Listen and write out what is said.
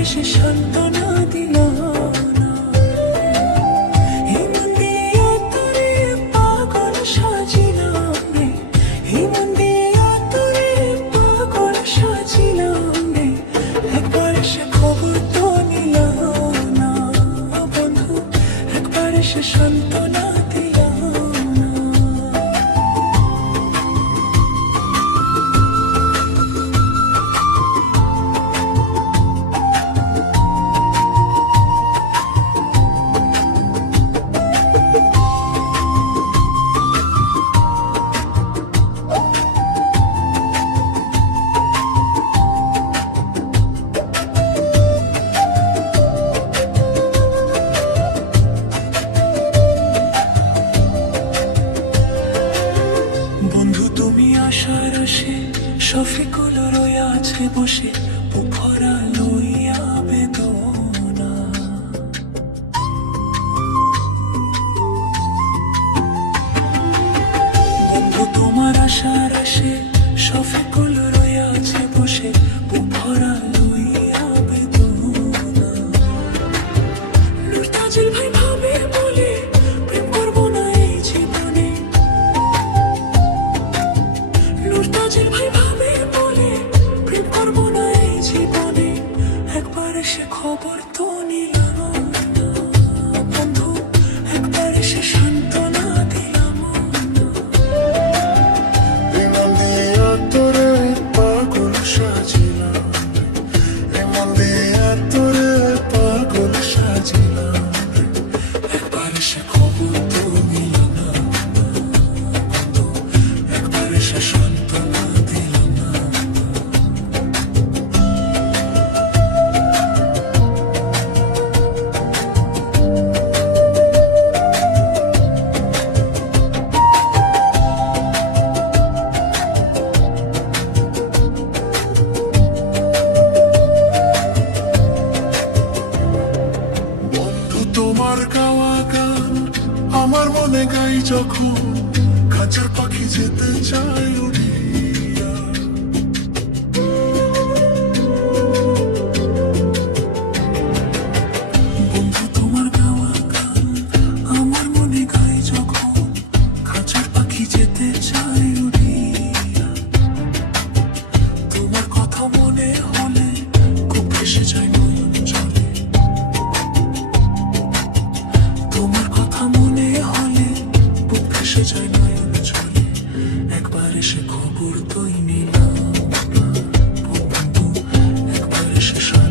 সে সান্ত্বনা দিল না। হিমন দিয়া তোরে পাগল সাজিলাম রে, হিমন দিয়া তোরে পাগল সাজিলাম রে। একবার সে খবর তো নিল না বন্ধু, একবার সে সান্ত্বনা দিল না। বন্ধু তুমি আশার আসে, শফিকুল রয়ে আছে বসে, বুকভরা লইয়া বেদনা। বন্ধু তোমার আশার আসে, শফিকুল রয়ে আছে বসে, বুকভরা লইয়া বেদনা। লুটাজিল ভাই ভাবে বলে প্রেম করবো না এই জীবনে, লুটাজিল ভাই ভাবে বলে প্রেম করবো না এই জীবনে। একবার সে খবর তো নিলাম না বন্ধু, একবার সে সান্ত্বনা দিলাম না। এমন দিয়া তোরে পাগল সাজিলাম, এমন দিয়া তোরে পাগল সাজিলাম। একবার সে খবর তো নিলাম না বন্ধু, একবার সে সান্ত্বনা দিলাম না। বন্ধু তোমার গাওয়া গান আমার মনে গাই যখন, খাঁচার পাখি যেতে চাই উড়িয়া। বন্ধু তোমার গাওয়া গান আমার মনে গায় যখন, খাঁচার পাখি যেতে চায় উড়িয়া। তোমার কথা মনে হলে খুব ভেসে যায় নয়ন জলে, তোমার কথা মনে হলে খুব ভেসে যায় নয়ন জলে। একবার এসে খবর তোই নিলাম না বন্ধু, একবার এসে